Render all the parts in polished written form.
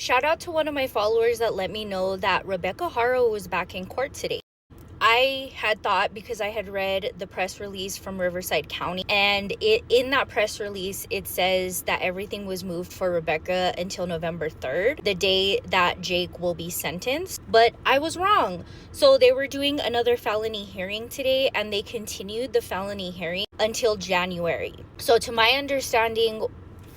Shout out to one of my followers that let me know that Rebecca Haro was back in court today. I had thought, because I had read the press release from Riverside County, and in that press release it says that everything was moved for Rebecca until November 3rd, the day that Jake will be sentenced. But I was wrong. So they were doing another felony hearing today, and they continued the felony hearing until January. So to my understanding,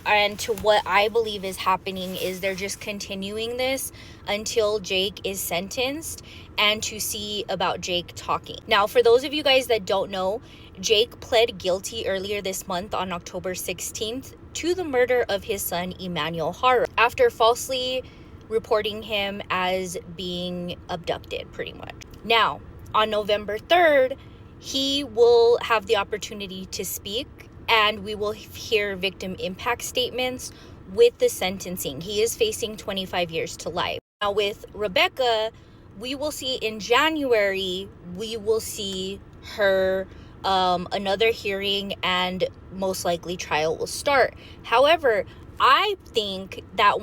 and to what I believe is happening, is they're just continuing this until Jake is sentenced and to see about Jake talking. Now, for those of you guys that don't know, Jake pled guilty earlier this month on October 16th to the murder of his son, Emmanuel Haro, after falsely reporting him as being abducted, pretty much. Now, on November 3rd, he will have the opportunity to speak, and we will hear victim impact statements with the sentencing. He is facing 25 years to life. Now with Rebecca, we will see in January, we will see her another hearing, and most likely trial will start. However, I think that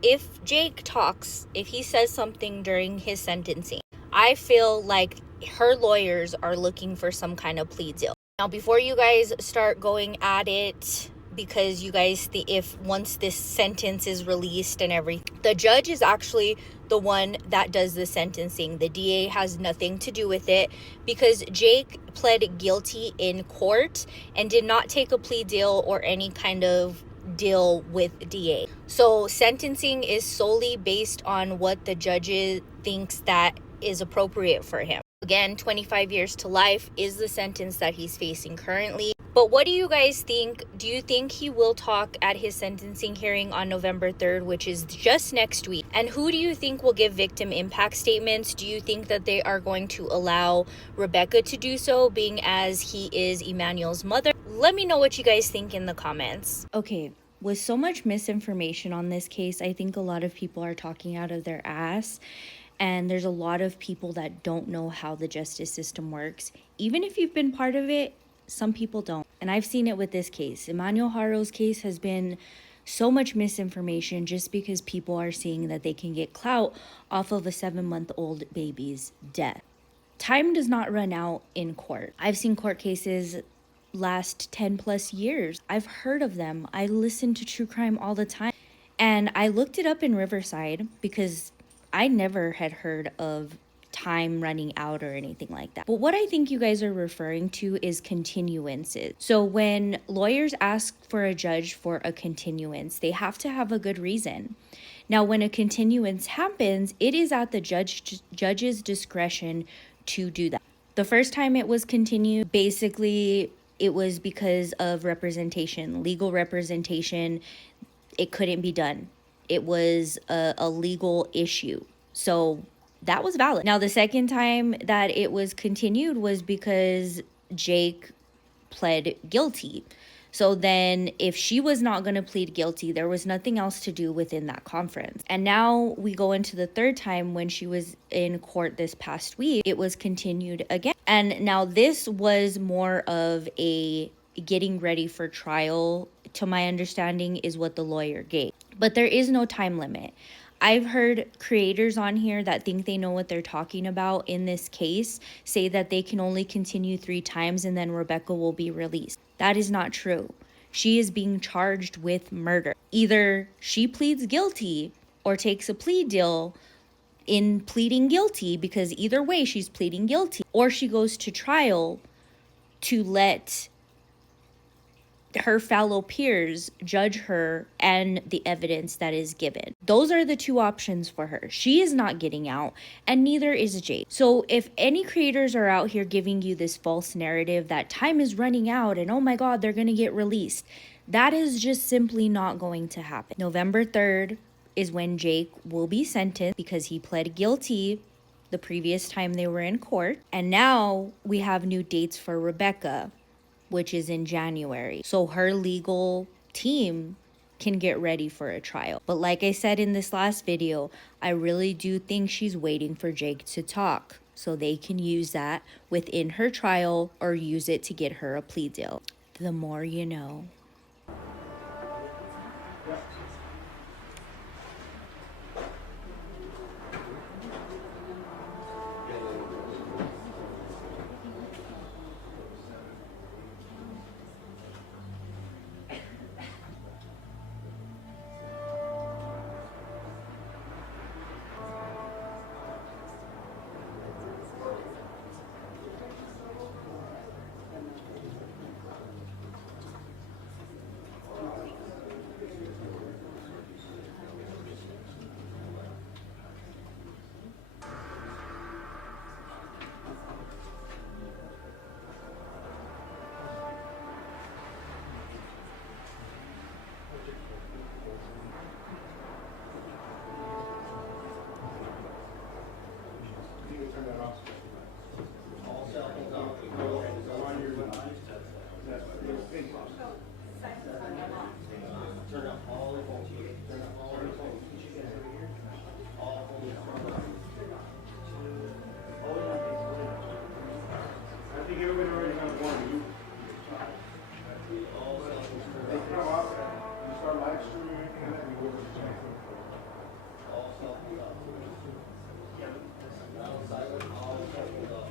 if Jake talks, if he says something during his sentencing, I feel like her lawyers are looking for some kind of plea deal. Now, before you guys start going at it, because you guys if once this sentence is released and everything, the judge is actually the one that does the sentencing. The DA has nothing to do with it, because Jake pled guilty in court and did not take a plea deal or any kind of deal with DA. So sentencing is solely based on what the judge thinks that is appropriate for him. Again, 25 years to life is the sentence that he's facing currently. But what do you guys think? Do you think he will talk at his sentencing hearing on November 3rd, which is just next week? And who do you think will give victim impact statements? Do you think that they are going to allow Rebecca to do so, being as he is Emmanuel's mother? Let me know what you guys think in the comments. Okay, with so much misinformation on this case, I think a lot of people are talking out of their ass. And there's a lot of people that don't know how the justice system works. Even if you've been part of it, some people don't. And I've seen it with this case. Emmanuel Haro's case has been so much misinformation just because people are seeing that they can get clout off of a 7-month-old baby's death. Time does not run out in court. I've seen court cases last 10 plus years. I've heard of them. I listen to true crime all the time. And I looked it up in Riverside because I never had heard of time running out or anything like that. But what I think you guys are referring to is continuances. So when lawyers ask for a judge for a continuance, they have to have a good reason. Now, when a continuance happens, it is at the judge's discretion to do that. The first time it was continued, basically it was because of representation, legal representation. It couldn't be done. It was a legal issue. So that was valid. Now, the second time that it was continued was because Jake pled guilty. So then if she was not going to plead guilty, there was nothing else to do within that conference. And now we go into the third time when she was in court this past week. It was continued again. And now this was more of a getting ready for trial, to my understanding, is what the lawyer gave. But there is no time limit. I've heard creators on here that think they know what they're talking about in this case say that they can only continue 3 times and then Rebecca will be released. That is not true. She is being charged with murder. Either she pleads guilty or takes a plea deal in pleading guilty, because either way she's pleading guilty, or she goes to trial to let her fellow peers judge her and the evidence that is given. Those are the 2 options for her. She is not getting out, and neither is Jake. So if any creators are out here giving you this false narrative that time is running out and oh my god, they're gonna get released, that is just simply not going to happen. November 3rd is when Jake will be sentenced, because he pled guilty the previous time they were in court. And now we have new dates for Rebecca, which is in January. So her legal team can get ready for a trial. But like I said in this last video, I really do think she's waiting for Jake to talk so they can use that within her trial or use it to get her a plea deal. The more you know. Turn that off. All cell phones off. On your Turn up all the phones. Turn up all the phones. All phones turned off. I think everybody already has one. All cell phones turned They off. come up, you start live streaming or anything, and then you go to the channel. All cell phones off. Now silent, all cell phones off.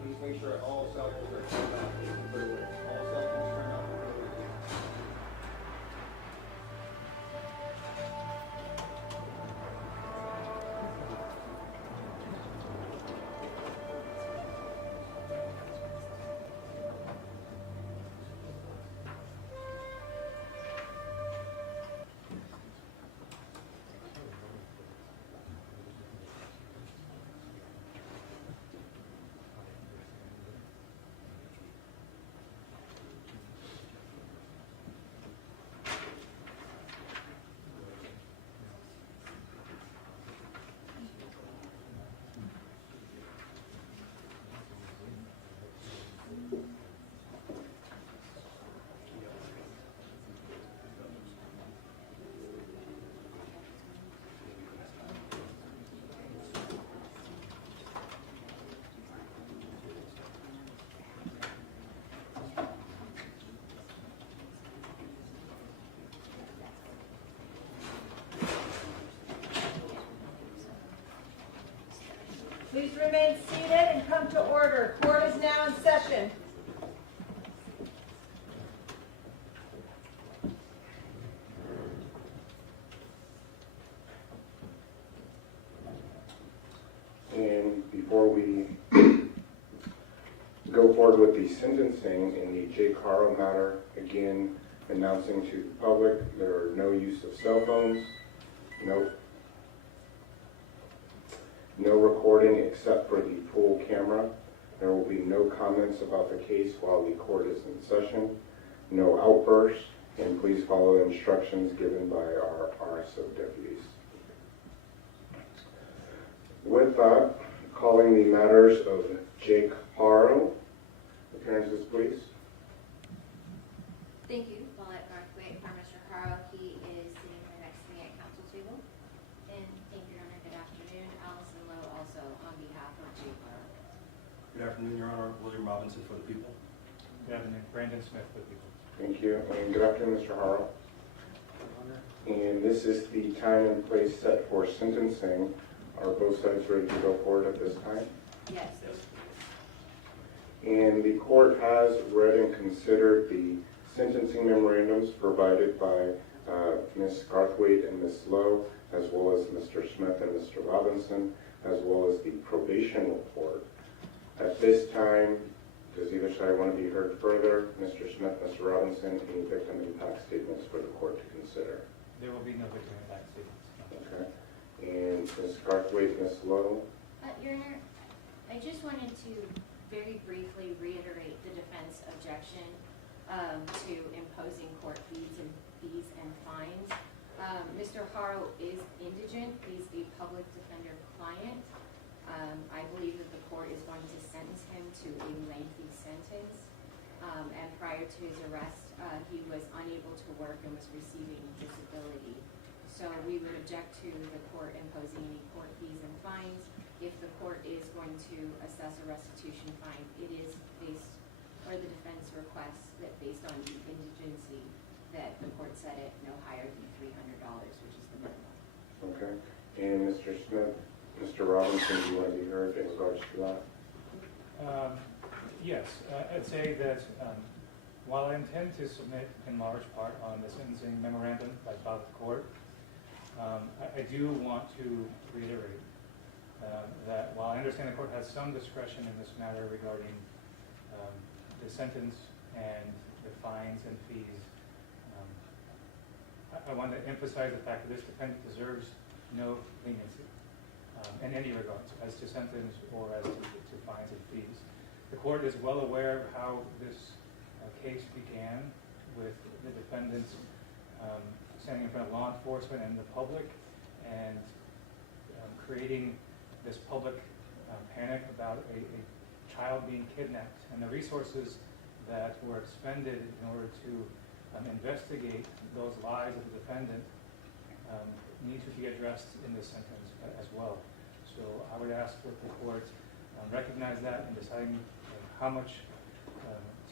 Please make sure all cell phones are turned off. All cell phones turned off. Please remain seated and come to order. Court is now in session. And before we go forward with the sentencing in the Jake Haro matter, again announcing to the public there are no use of cell phones, no recording except for the pool camera. There will be no comments about the case while the court is in session, no outbursts, and please follow the instructions given by our RSO deputies. With that, calling the matters of Jake Haro. Appearances, please. Thank you. Paulette Garthwaite for Mr. Haro. He is sitting right next to me at council table. And thank you, Your Honor. Good afternoon. Allison Lowe also on behalf of Jake Haro. Good afternoon, Your Honor. William Robinson for the people. Good afternoon. Brandon Smith for the people. Thank you. And good afternoon, Mr. Haro. And this is the time and place set for sentencing. Are both sides ready to go forward at this time? Yes. And the court has read and considered the sentencing memorandums provided by Ms. Garthwaite and Ms. Lowe, as well as Mr. Smith and Mr. Robinson, as well as the probation report. At this time, does either side want to be heard further? Mr. Smith, Mr. Robinson, any victim impact statements for the court to consider? There will be no victim impact statements. Okay. And Ms. Garthwaite, Ms. Lowe? Your Honor, I just wanted to very briefly reiterate the defense objection to imposing court fees and fines. Mr. Haro is indigent. He's a public defender client. I believe that the court is going to sentence him to a lengthy sentence. And prior to his arrest, he was unable to work and was receiving disability. So we would object to the court imposing any court fees and fines. If the court is going to assess a restitution fine, it is based, or the defense requests that based on the indigency, that the court set it no higher than $300, which is the minimum. Okay. And Mr. Smith, Mr. Robinson, do you want to be heard in regards to that? Yes, I'd say that while I intend to submit in large part on the sentencing memorandum by filed with the court, I do want to reiterate that while I understand the court has some discretion in this matter regarding the sentence and the fines and fees, I want to emphasize the fact that this defendant deserves no leniency in any regards as to sentence or as to fines and fees. The court is well aware of how this case began with the defendants standing in front of law enforcement and the public and creating this public panic about a child being kidnapped, and the resources that were expended in order to investigate those lies of the defendant need to be addressed in this sentence as well. So I would ask that the court recognize that in deciding how much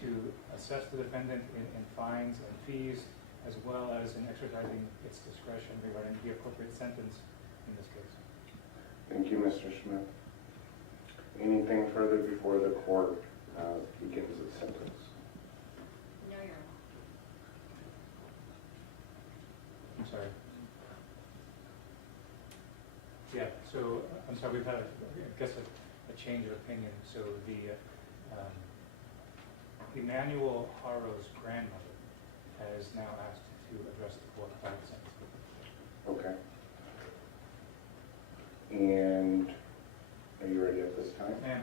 to assess the defendant in fines and fees, as well as in exercising its discretion regarding the appropriate sentence in this case. Thank you, Mr. Smith. Anything further before the court begins its sentence? No, Your Honor. I'm sorry. Yeah, so, I'm sorry, we've had, I guess, a change of opinion. So the Emmanuel Haro's grandmother has now asked to address the court about the sentence. Okay. And are you ready at this time? Ma'am.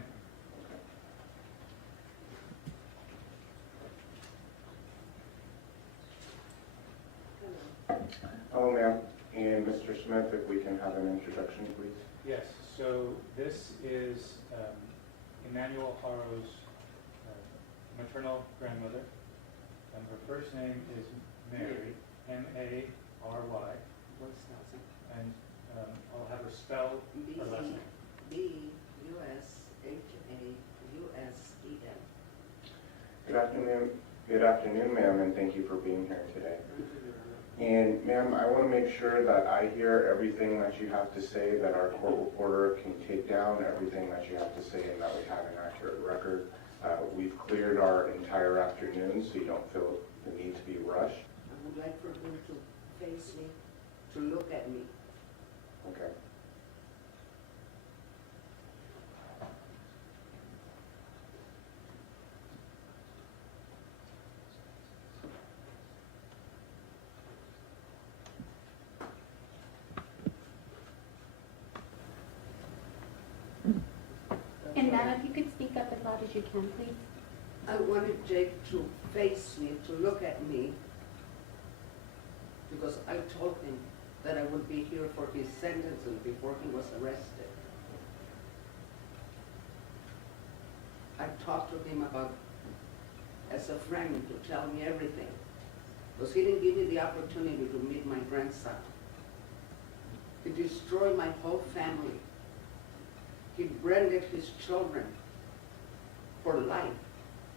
Okay. Hello, ma'am. And Mr. Smith, if we can have an introduction, please. Yes, so this is Emmanuel Haro's maternal grandmother. Her first name is Mary, M-A-R-Y. What's that? And I'll have her spell her last name. B-U-S-H-A-U-S-E-N. Good afternoon. Good afternoon, ma'am, and thank you for being here today. And ma'am, I want to make sure that I hear everything that you have to say, that our court reporter can take down everything that you have to say, and that we have an accurate record. We've cleared our entire afternoon, so you don't feel the need to be rushed. I would like for him to face me, to look at me. Okay. And ma'am, if you could speak up as loud as you can, please. I wanted Jake to face me, to look at me, because I told him that I would be here for his sentencing before he was arrested. I talked to him about, as a friend, to tell me everything, because he didn't give me the opportunity to meet my grandson. He destroyed my whole family. He branded his children for life.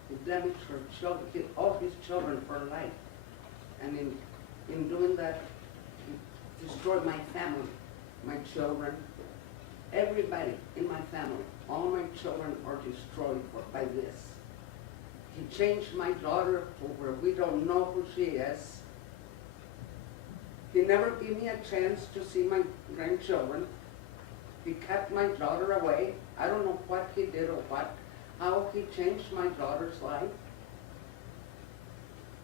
He damaged her children, all his children for life. And in doing that, he destroyed my family, my children, everybody in my family. All my children are destroyed by this. He changed my daughter to where we don't know who she is. He never gave me a chance to see my grandchildren. He kept my daughter away. I don't know what he did or how he changed my daughter's life.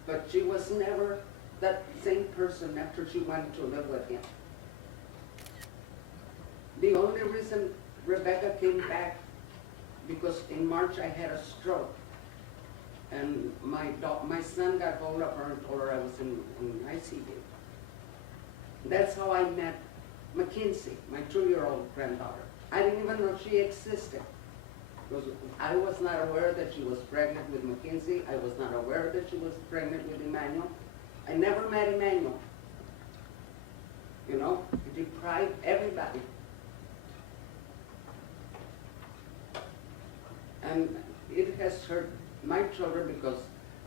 But she was never that same person after she went to live with him. The only reason Rebecca came back, because in March I had a stroke. And my son got hold of her and told her I was in ICU. That's how I met Mackenzie, my 2-year-old granddaughter. I didn't even know she existed. Because I was not aware that she was pregnant with Mackenzie. I was not aware that she was pregnant with Emmanuel. I never met Emmanuel. You know, he deprived everybody. And it has hurt my children because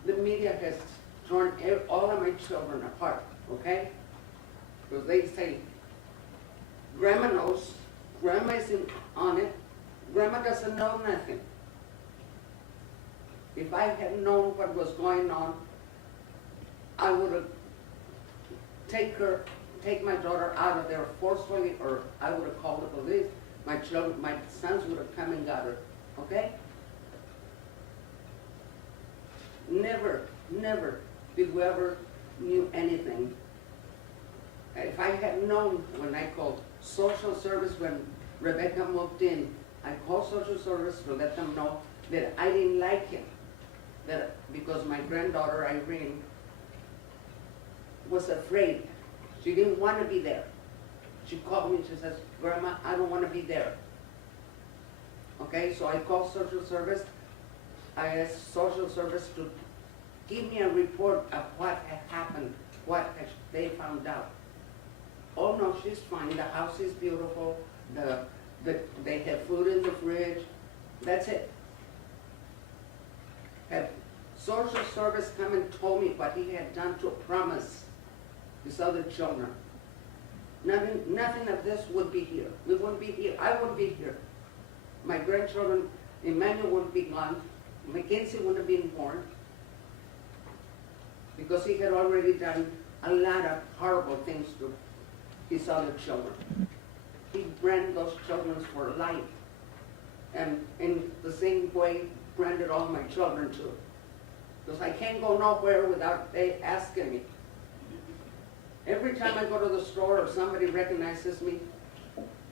the media has torn all of my children apart, okay? Because they say, Grandma knows, Grandma isn't on it, Grandma doesn't know nothing. If I had known what was going on, I would have taken take my daughter out of there forcefully, or I would have called the police. My sons would have come and got her, okay? Never did we ever knew anything. If I had known when I called social service when Rebecca moved in, I called social service to let them know that I didn't like him. That because my granddaughter Irene was afraid. She didn't want to be there. She called me, she says, Grandma, I don't want to be there. Okay, so I called social service. I asked social service to give me a report of what had happened, what they found out. Oh no, she's fine, the house is beautiful, they have food in the fridge, that's it. Had social service come and told me what he had done to promise his other children. Nothing of this would be here. We wouldn't be here. I wouldn't be here. My grandchildren, Emmanuel wouldn't be gone. Mackenzie wouldn't have been born. Because he had already done a lot of horrible things to his other children. He branded those children for life. And in the same way, branded all my children too. Because I can't go nowhere without they asking me. Every time I go to the store or somebody recognizes me,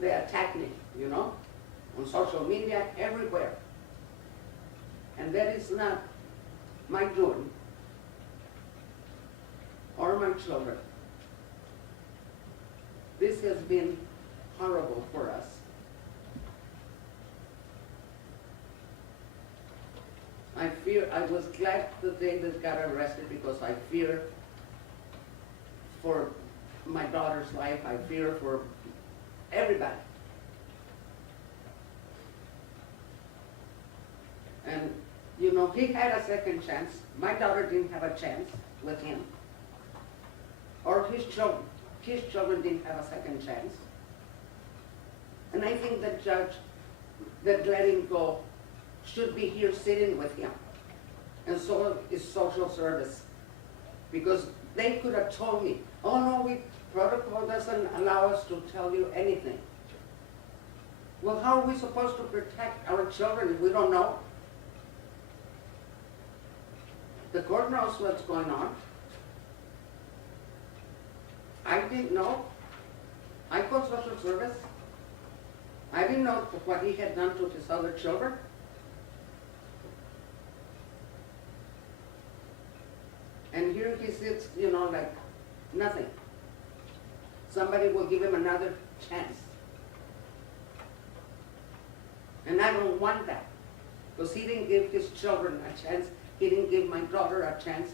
they attack me, you know, on social media, everywhere. And that is not my doing or my children. This has been horrible for us. I was glad the day that got arrested because I fear for my daughter's life, I fear for everybody. And, you know, he had a second chance. My daughter didn't have a chance with him. Or his children. His children didn't have a second chance. And I think the judge that let him go should be here sitting with him. And so is social service. Because they could have told me, oh no, protocol doesn't allow us to tell you anything. Well, how are we supposed to protect our children if we don't know? The court knows what's going on. I didn't know. I called social service. I didn't know what he had done to his other children. And here he sits, you know, like nothing. Somebody will give him another chance. And I don't want that. Because he didn't give his children a chance. He didn't give my daughter a chance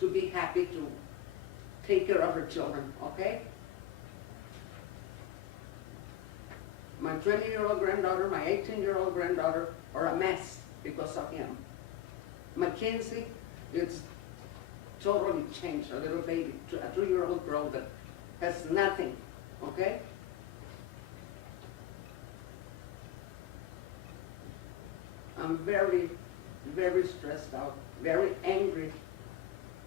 to be happy to take care of her children, okay? My 20-year-old granddaughter, my 18-year-old granddaughter are a mess because of him. Mackenzie, it's totally changed, a little baby, a 2-year-old girl that has nothing, okay? I'm very, very stressed out, very angry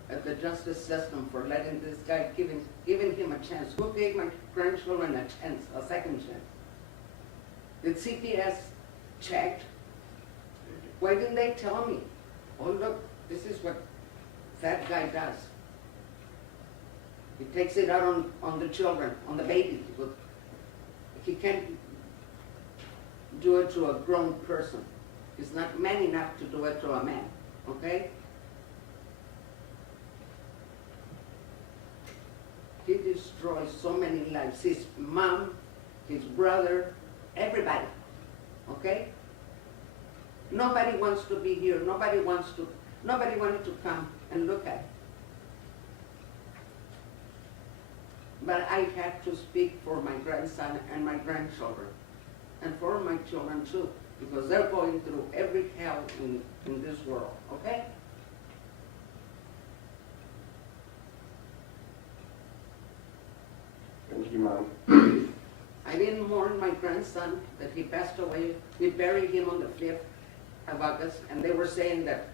at the justice system for letting this guy, giving him a chance. Who gave my grandchildren a chance, a second chance? Did CPS check? Why didn't they tell me? Oh look, this is what that guy does. He takes it out on the children, on the babies. He can't do it to a grown person. He's not man enough to do it to a man, okay? He destroys so many lives. His mom, his brother, everybody, okay? Nobody wants to be here. Nobody wanted to come and look at it. But I have to speak for my grandson and my grandchildren, and for my children too, because they're going through every hell in this world, okay? Thank you, Mom. I didn't mourn my grandson that he passed away. We buried him on the 5th of August, and they were saying that,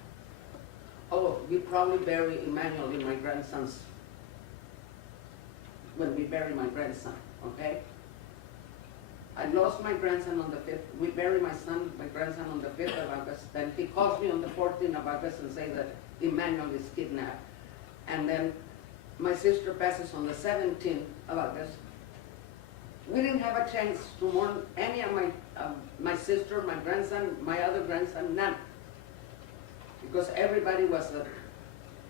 oh, we probably bury Emmanuel in my grandson's when we bury my grandson, okay? I lost my grandson on the 5th. We buried my grandson on the 5th of August. Then he calls me on the 14th of August and says that Emmanuel is kidnapped. And then my sister passes on the 17th of August. We didn't have a chance to mourn any of my sister, my grandson, my other grandson, none. Because everybody was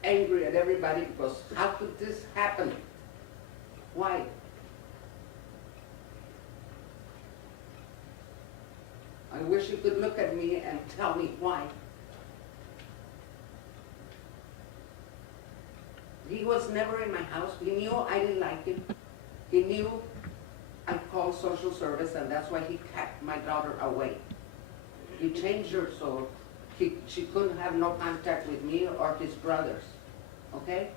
angry at everybody because how could this happen? Why? I wish you could look at me and tell me why. He was never in my house. He knew I didn't like him. He knew I called social service, and that's why he kept my daughter away. He changed her so she couldn't have no contact with me or his brothers. Okay?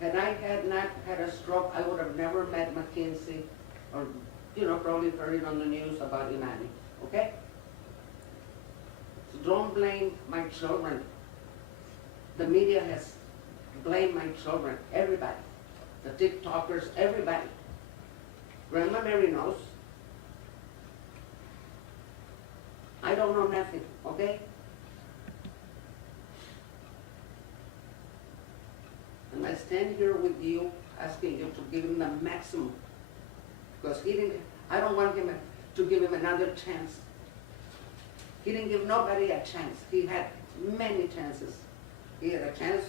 Had I had not had a stroke, I would have never met McKinsey or, probably heard it on the news about Emmanuel. Okay? So don't blame my children. The media has blamed my children, everybody. The TikTokers, everybody. Grandma Mary knows. I don't know nothing, okay? And I stand here with you, asking you to give him the maximum. Because I don't want him to give him another chance. He didn't give nobody a chance. He had many chances. He had a chance,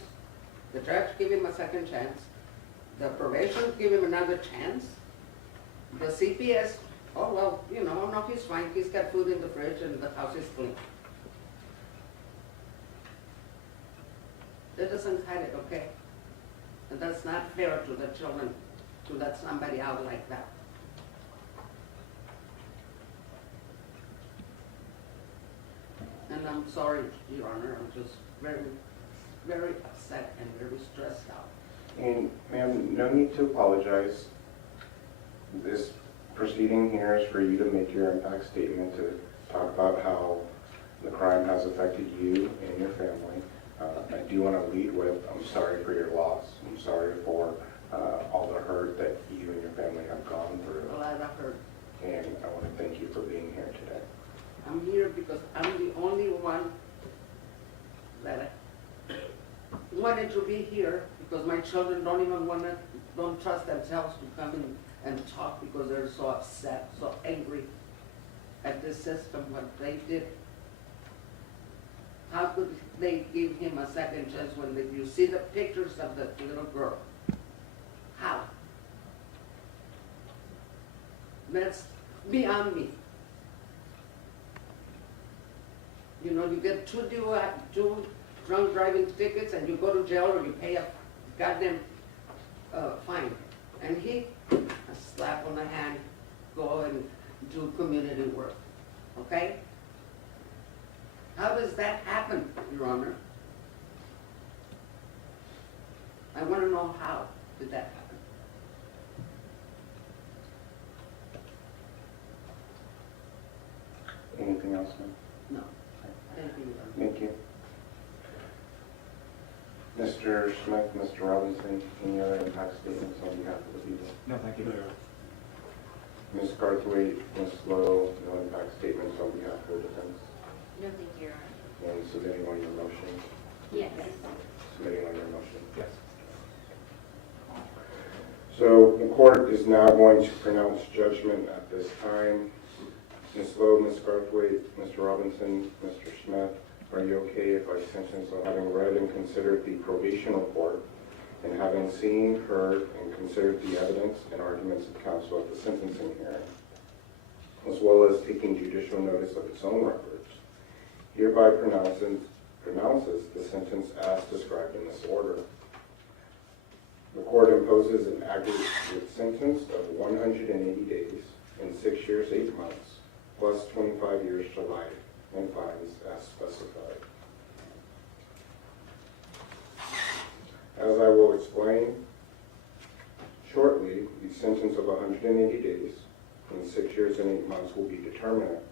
the judge gave him a second chance. The probation gave him another chance. The CPS, oh well, no, he's fine. He's got food in the fridge and the house is clean. That doesn't cut it, okay? And that's not fair to the children to let somebody out like that. And I'm sorry, Your Honor, I'm just very, very upset and very stressed out. And ma'am, no need to apologize. This proceeding here is for you to make your impact statement to talk about how the crime has affected you and your family. I do want to lead with, I'm sorry for your loss. I'm sorry for all the hurt that you and your family have gone through. A lot of hurt. And I want to thank you for being here today. I'm here because I'm the only one that wanted to be here because my children don't trust themselves to come in and talk because they're so upset, so angry at this system, what they did. How could they give him a second chance when you see the pictures of the little girl? How? That's beyond me. You get two drunk driving tickets and you go to jail or you pay a goddamn fine. And he, a slap on the hand, go and do community work. Okay? How does that happen, Your Honor? I want to know how did that happen. Anything else, ma'am? No. Thank you, Your Honor. Thank you. Mr. Smith, Mr. Robinson, any other impact statements on behalf of the people? No, thank you. Ms. Garthwaite, Ms. Lowe, no impact statements on behalf of the defense? No, thank you, Your Honor. And submitting on your motion? Yes. Submitting on your motion? Yes. So the court is now going to pronounce judgment at this time. Ms. Lowe, Ms. Garthwaite, Mr. Robinson, Mr. Smith, are you okay if I sentence on having read and considered the probation report and having seen, heard, and considered the evidence and arguments of counsel at the sentencing hearing, as well as taking judicial notice of its own records, hereby pronounces the sentence as described in this order. The court imposes an aggregate sentence of 180 days and 6 years, 8 months, plus 25 years to life and fines as specified. As I will explain shortly, the sentence of 180 days and 6 years and 8 months will be determinate.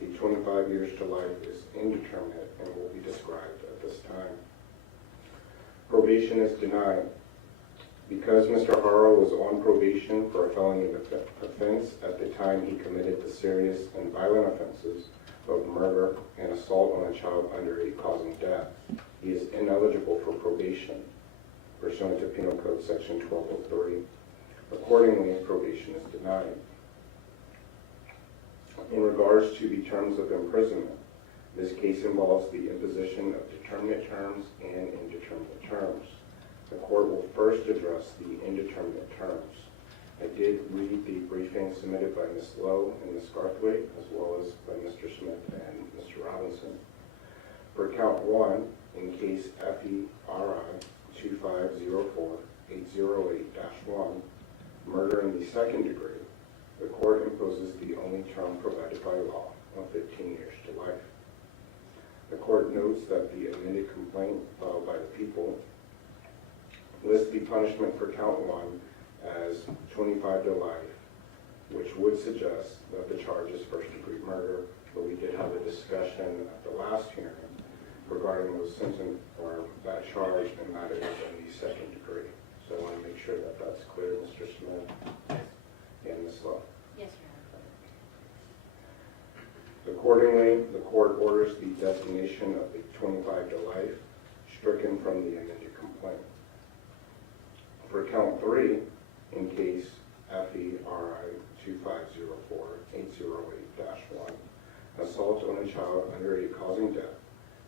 The 25 years to life is indeterminate and will be described at this time. Probation probation is denied. Because Mr. Haro was on probation for a felony offense at the time he committed the serious and violent offenses of murder and assault on a child under 8 causing death, he is ineligible for probation pursuant to Penal Code Section 1203. Accordingly, probation is denied. In regards to the terms of imprisonment, this case involves the imposition of determinate terms and indeterminate terms. The court will first address the indeterminate terms. I did read the briefing submitted by Ms. Lowe and Ms. Garthwaite, as well as by Mr. Smith and Mr. Robinson. For count 1, in case FERI 2504-808-1, murder in the second degree, the court imposes the only term provided by law of 15 years to life. The court notes that the amended complaint filed by the people lists the punishment for count 1 as 25 to life, which would suggest that the charge is first-degree murder, but we did have a discussion at the last hearing regarding those sentence or that charge, and that is in the second degree. So I want to make sure that that's clear, Mr. Smith and Ms. Lowe. Yes, Your Honor. Accordingly, the court orders the designation of the 25 to life stricken from the amended complaint. For count 3, in case FERI 2504-808-1, assault on a child under 8 causing death,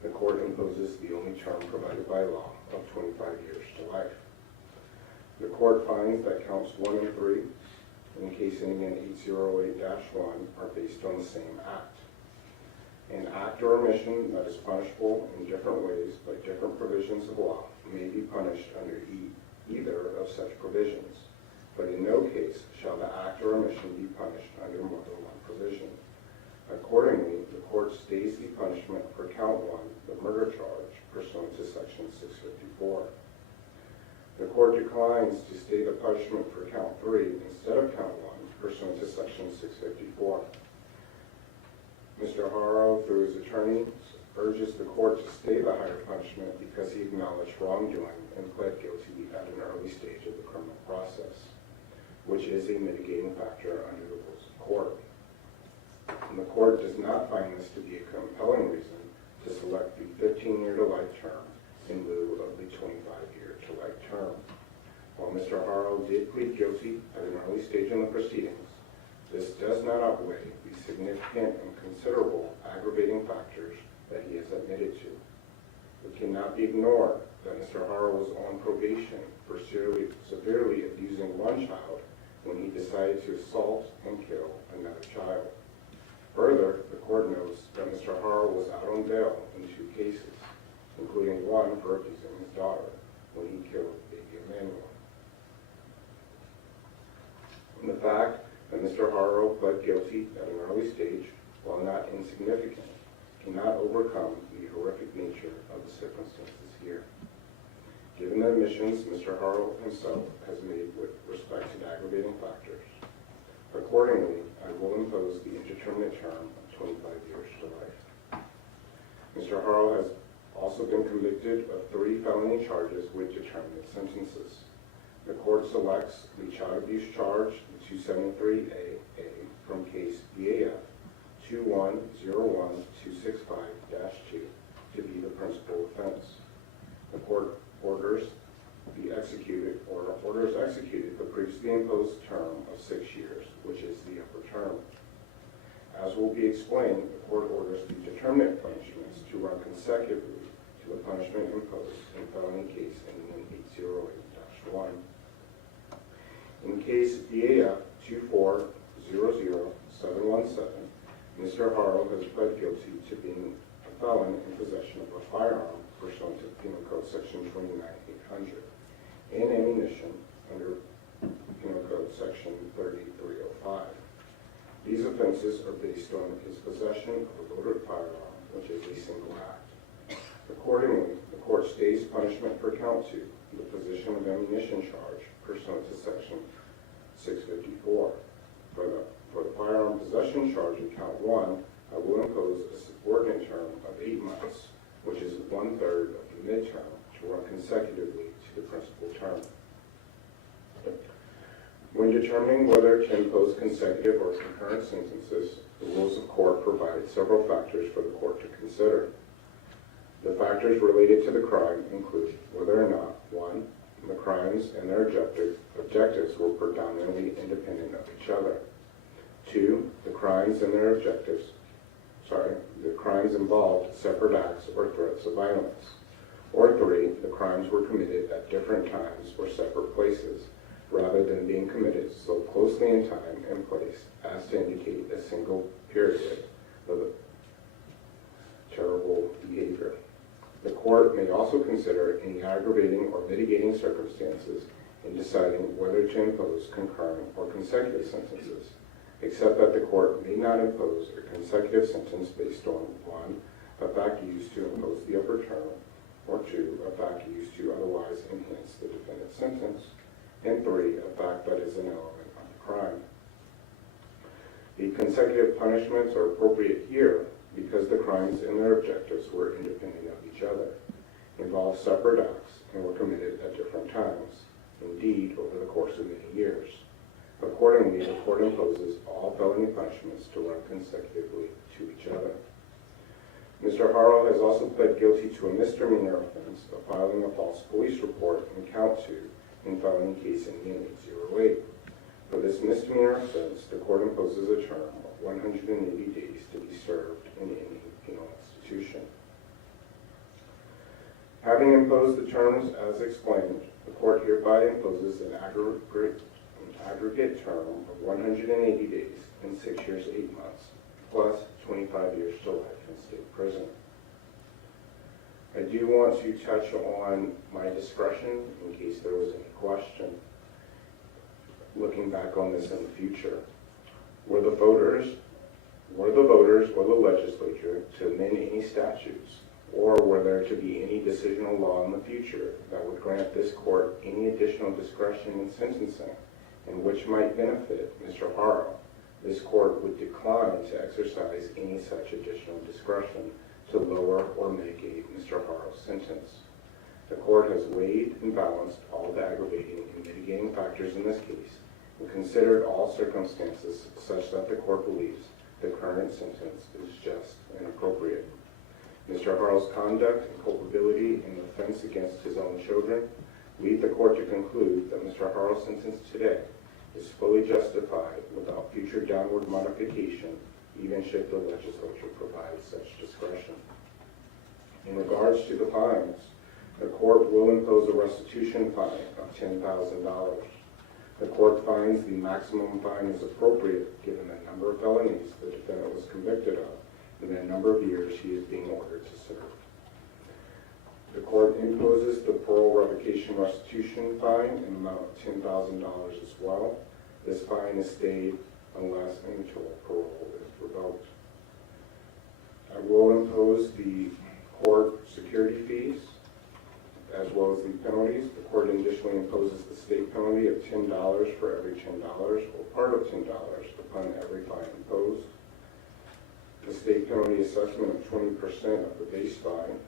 the court imposes the only term provided by law of 25 years to life. The court finds that counts 1 and 3, in case ending in 808-1, are based on the same act. An act or omission that is punishable in different ways by different provisions of law may be punished under either of such provisions, but in no case shall the act or omission be punished under more than one provision. Accordingly, the court stays the punishment for count 1, the murder charge, pursuant to Section 654. The court declines to stay the punishment for count 3 instead of count 1, pursuant to Section 654. Mr. Haro, through his attorneys, urges the court to stay the higher punishment because he acknowledged wrongdoing and pled guilty at an early stage of the criminal process, which is a mitigating factor under the rules of court. And the court does not find this to be a compelling reason to select the 15-year to life term in lieu of the 25-year to life term. While Mr. Haro did plead guilty at an early stage in the proceedings, this does not outweigh the significant and considerable aggravating factors that he has admitted to. It cannot be ignored that Mr. Haro was on probation for severely abusing one child when he decided to assault and kill another child. Further, the court notes that Mr. Haro was out on bail in 2 cases, including one for abusing his daughter when he killed baby Emmanuel. And the fact that Mr. Haro pled guilty at an early stage, while not insignificant, cannot overcome the horrific nature of the circumstances here. Given the admissions Mr. Haro himself has made with respect to the aggravating factors, accordingly, I will impose the indeterminate term of 25 years to life. Mr. Haro has also been convicted of 3 felony charges with determinate sentences. The court selects the child abuse charge, 273A from case BAF 2101265-2 to be the principal offense. The court orders executed the previously imposed term of 6 years, which is the upper term. As will be explained, the court orders the determinate punishments to run consecutively to the punishment imposed in felony case ending in 808-1. In case BAF 2400717, Mr. Haro has pled guilty to being a felon in possession of a firearm pursuant to Penal Code Section 29800 and ammunition under Penal Code Section 30305. These offenses are based on his possession of a loaded firearm, which is a single act. Accordingly, the court stays punishment for count 2, the possession of ammunition charge pursuant to Section 654. For the firearm possession charge in count 1, I will impose a subordinate term of 8 months, which is 1/3 of the midterm to run consecutively to the principal term. When determining whether to impose consecutive or concurrent sentences, the rules of court provide several factors for the court to consider. The factors related to the crime include whether or not, 1, the crimes and their objectives were predominantly independent of each other. 2, the crimes involved separate acts or threats of violence. Or 3, the crimes were committed at different times or separate places, rather than being committed so closely in time and place as to indicate a single period of terrible behavior. The court may also consider any aggravating or mitigating circumstances in deciding whether to impose concurrent or consecutive sentences, except that the court may not impose a consecutive sentence based on 1, a fact used to impose the upper term, or 2, a fact used to otherwise enhance the defendant's sentence, and 3, a fact that is an element of the crime. The consecutive punishments are appropriate here because the crimes and their objectives were independent of each other, involved separate acts, and were committed at different times, indeed over the course of many years. Accordingly, the court imposes all felony punishments to run consecutively to each other. Mr. Haro has also pled guilty to a misdemeanor offense of filing a false police report in count 2 in felony case ending 808. For this misdemeanor offense, the court imposes a term of 180 days to be served in any penal institution. Having imposed the terms as explained, the court hereby imposes an aggregate term of 180 days and 6 years, 8 months, plus 25 years to life in state prison. I do want to touch on my discretion in case there was any question. Looking back on this in the future, were the voters or the legislature to amend any statutes, or were there to be any decisional law in the future that would grant this court any additional discretion in sentencing, and which might benefit Mr. Haro, this court would decline to exercise any such additional discretion to lower or mitigate Mr. Haro's sentence. The court has weighed and balanced all the aggravating and mitigating factors in this case and considered all circumstances such that the court believes the current sentence is just and appropriate. Mr. Haro's conduct and culpability in the offense against his own children lead the court to conclude that Mr. Haro's sentence today is fully justified without future downward modification, even should the legislature provide such discretion. In regards to the fines, the court will impose a restitution fine of $10,000. The court finds the maximum fine is appropriate given the number of felonies the defendant was convicted of and the number of years he is being ordered to serve. The court imposes the parole revocation restitution fine in the amount of $10,000 as well. This fine is stayed unless and until parole is revoked. I will impose the court security fees as well as the penalties. The court additionally imposes the state penalty of $10 for every $10 or part of $10 upon every fine imposed. The state penalty assessment of 20% of the base fine,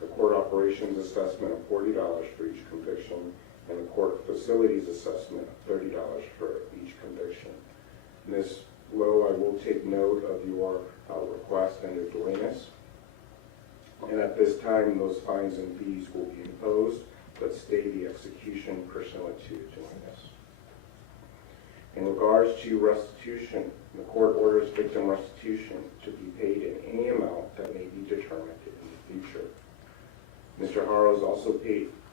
the court operations assessment of $40 for each conviction, and the court facilities assessment of $30 for each conviction. Ms. Lowe, I will take note of your request under Duenas. And at this time, those fines and fees will be imposed, but stay the execution pursuant to Duenas. In regards to restitution, the court orders victim restitution to be paid in any amount that may be determined in the future. Mr. Haro is also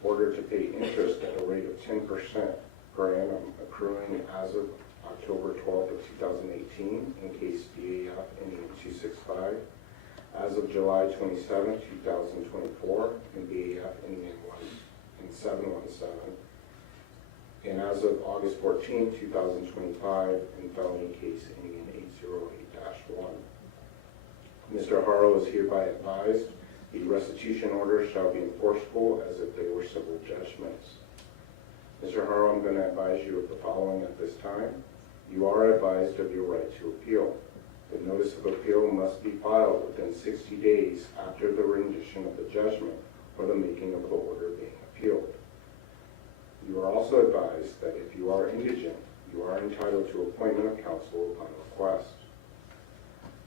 ordered to pay interest at a rate of 10% per annum, accruing as of October 12th of 2018 in case BAF ending 265, as of July 27th, 2024 in BAF ending in 717, and as of August 14th, 2025 in felony case ending in 808-1. Mr. Haro is hereby advised the restitution orders shall be enforceable as if they were civil judgments. Mr. Haro, I'm going to advise you of the following at this time. You are advised of your right to appeal. The notice of appeal must be filed within 60 days after the rendition of the judgment or the making of the order being also advised that if you are indigent, you are entitled to appointment of counsel upon request.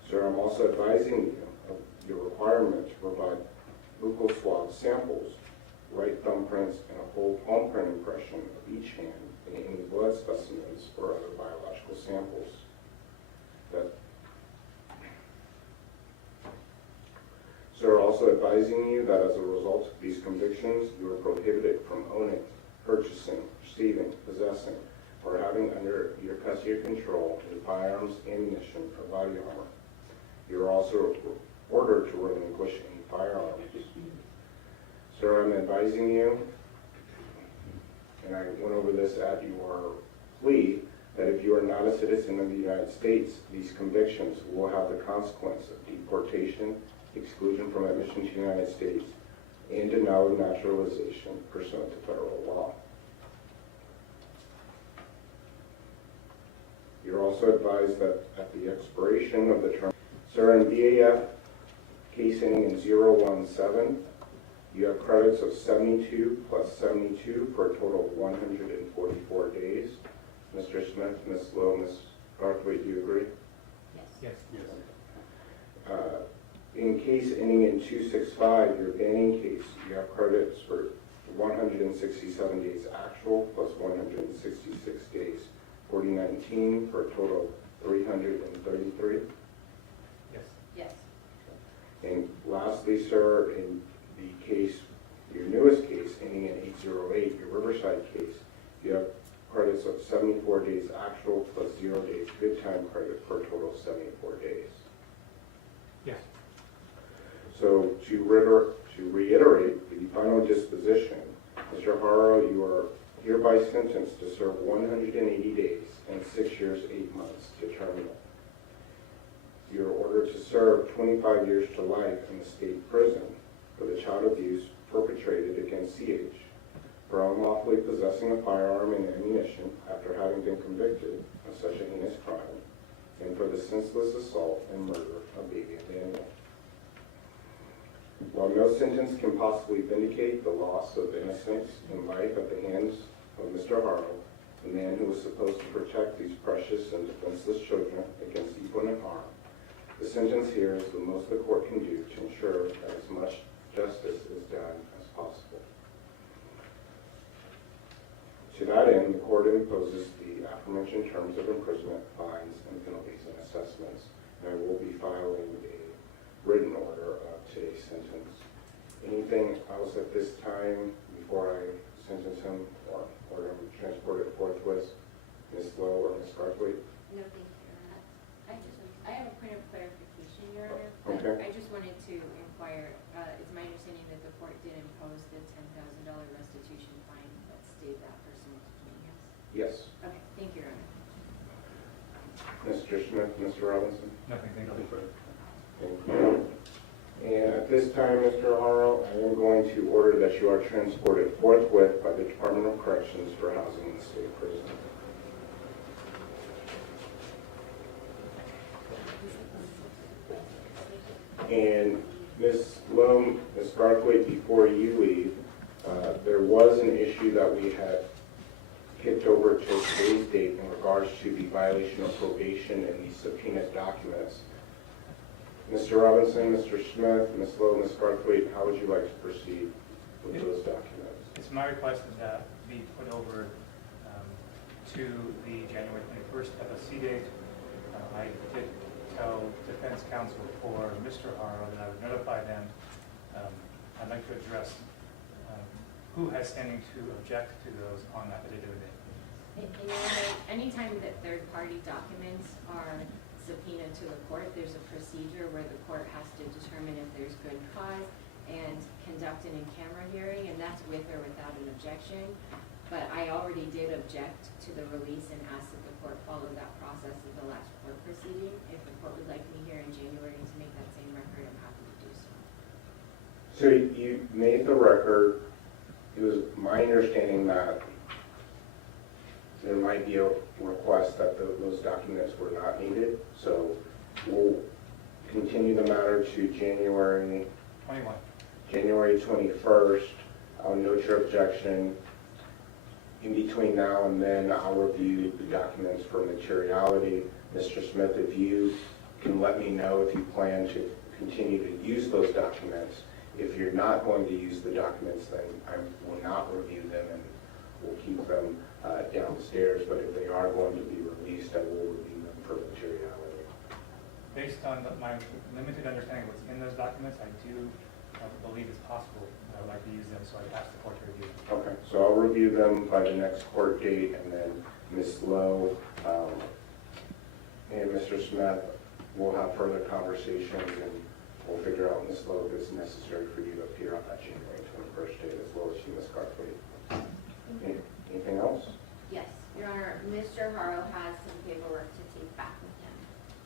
Sir, I'm also advising you of your requirement to provide buccal swab samples, right thumbprints, and a whole palm print impression of each hand and any blood specimens or other biological samples. Sir, also advising you that as a result of these convictions, you are prohibited from owning, purchasing, receiving, possessing, or having under your custody or control any firearms, ammunition, or body armor. You are also ordered to relinquish any firearms. Sir, I'm advising you, and I went over this at your plea, that if you are not a citizen of the United States, these convictions will have the consequence of deportation, exclusion from admission to the United States, and denial of naturalization pursuant to federal law. You're also advised that at the expiration of the term, sir, in BAF case ending in 017, you have credits of 72 plus 72 for a total of 144 days. Mr. Smith, Ms. Lowe, Ms. Garthwaite, do you agree? Yes. In case ending in 265, your banning case, you have credits for 167 days actual plus 166 days 4019 for a total of 333. Yes. Yes. And lastly, sir, in the case, your newest case, ending in 808, your Riverside case, you have credits of 74 days actual plus 0 days good time credit for a total of 74 days. Yes. So to reiterate the final disposition, Mr. Haro, you are hereby sentenced to serve 180 days and 6 years, 8 months to terminal. You are ordered to serve 25 years to life in the state prison for the child abuse perpetrated against CH, for unlawfully possessing a firearm and ammunition after having been convicted of such a heinous crime, and for the senseless assault and murder of baby Emmanuel. While no sentence can possibly vindicate the loss of innocence and life at the hands of Mr. Haro, the man who was supposed to protect these precious and defenseless children against evil and harm, the sentence here is the most the court can do to ensure that as much justice is done as possible. To that end, the court imposes the aforementioned terms of imprisonment, fines, and penalties and assessments, and I will be filing a written order of today's sentence. Anything else at this time before I sentence him or order him transported forthwith? Ms. Lowe or Ms. Garthwaite? No, thank you, Your Honor. I have a point of clarification, Your Honor. Okay. I just wanted to inquire, it's my understanding that the court did impose the $10,000 restitution fine that stayed that person with me, yes? Yes. Okay, thank you, Your Honor. Mr. Smith, Mr. Robinson? Nothing further. Thank you. And at this time, Mr. Haro, I am going to order that you are transported forthwith by the Department of Corrections for housing in the state prison. And Ms. Lowe, Ms. Garthwaite, before you leave, there was an issue that we had kicked over to today's date in regards to the violation of probation and the subpoenaed documents. Mr. Robinson, Mr. Smith, Ms. Lowe, Ms. Garthwaite, how would you like to proceed with those documents? It's my request that that be put over to the January 21st FSC date. I did tell defense counsel for Mr. Haro that I would notify them. I'd like to address who has standing to object to those on that particular day. Anytime that third-party documents are subpoenaed to the court, there's a procedure where the court has to determine if there's good cause and conduct an in-camera hearing, and that's with or without an objection. But I already did object to the release and asked that the court follow that process at the last court proceeding. If the court would like me here in January to make that same record, I'm happy to do so. So you made the record. It was my understanding that there might be a request that those documents were not needed. So we'll continue the matter to January 21st. I'll note your objection. In between now and then, I'll review the documents for materiality. Mr. Smith, if you can let me know if you plan to continue to use those documents. If you're not going to use the documents, then I will not review them and we'll keep them downstairs. But if they are going to be released, I will review them for materiality. Based on my limited understanding of what's in those documents, I do believe it's possible. I would like to use them, so I asked the court to review them. Okay, so I'll review them by the next court date, and then Ms. Lowe and Mr. Smith will have further conversations, and we'll figure out, Ms. Lowe, if it's necessary for you to appear on that January 21st date, as well as you, Ms. Garthwaite. Anything else? Yes, Your Honor, Mr. Haro has some paperwork to take back with him.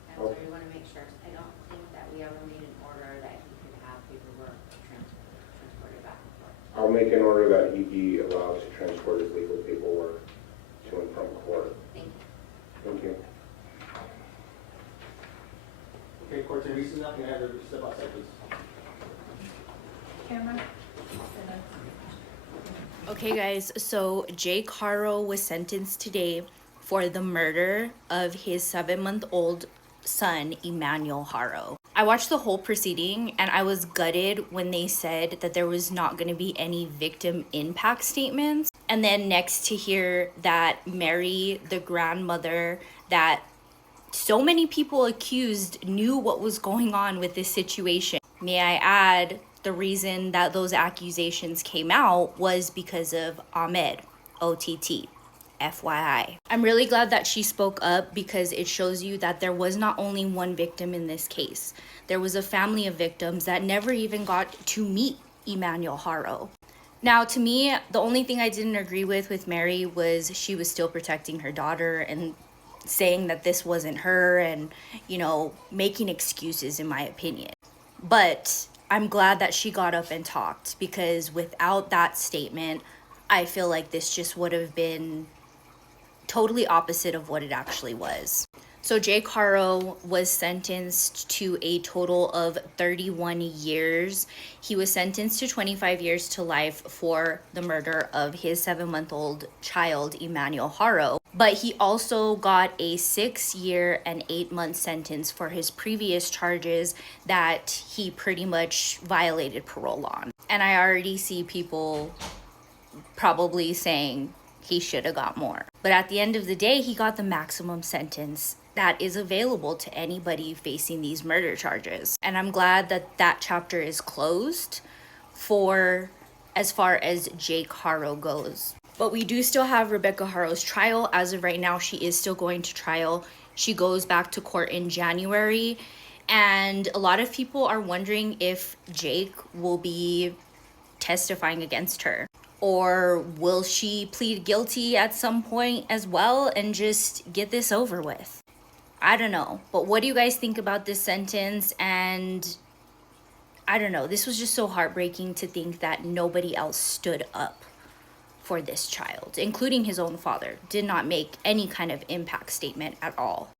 And so we want to make sure, I don't think that we ever made an order that he could have paperwork transported back and forth. I'll make an order that he be allowed to transport his legal paperwork to and from court. Thank you. Thank you. Okay, court's in recess now, can I have her step outside, please? Camera. Okay guys, so Jake Haro was sentenced today for the murder of his 7-month-old son, Emmanuel Haro. I watched the whole proceeding and I was gutted when they said that there was not going to be any victim impact statements. And then next to hear that Mary, the grandmother that so many people accused, knew what was going on with this situation. May I add, the reason that those accusations came out was because of Ahmed, OTT, FYI. I'm really glad that she spoke up because it shows you that there was not only one victim in this case. There was a family of victims that never even got to meet Emmanuel Haro. Now, to me, the only thing I didn't agree with Mary was she was still protecting her daughter and saying that this wasn't her and, you know, making excuses in my opinion. But I'm glad that she got up and talked because without that statement, I feel like this just would have been totally opposite of what it actually was. So Jake Haro was sentenced to a total of 31 years. He was sentenced to 25 years to life for the murder of his 7-month-old child, Emmanuel Haro. But he also got a 6-year and 8-month sentence for his previous charges that he pretty much violated parole on. And I already see people probably saying he should have got more. But at the end of the day, he got the maximum sentence that is available to anybody facing these murder charges. And I'm glad that that chapter is closed for as far as Jake Haro goes. But we do still have Rebecca Haro's trial. As of right now, she is still going to trial. She goes back to court in January. And a lot of people are wondering if Jake will be testifying against her. Or will she plead guilty at some point as well and just get this over with? I don't know. But what do you guys think about this sentence? And I don't know. This was just so heartbreaking to think that nobody else stood up for this child, including his own father, did not make any kind of impact statement at all.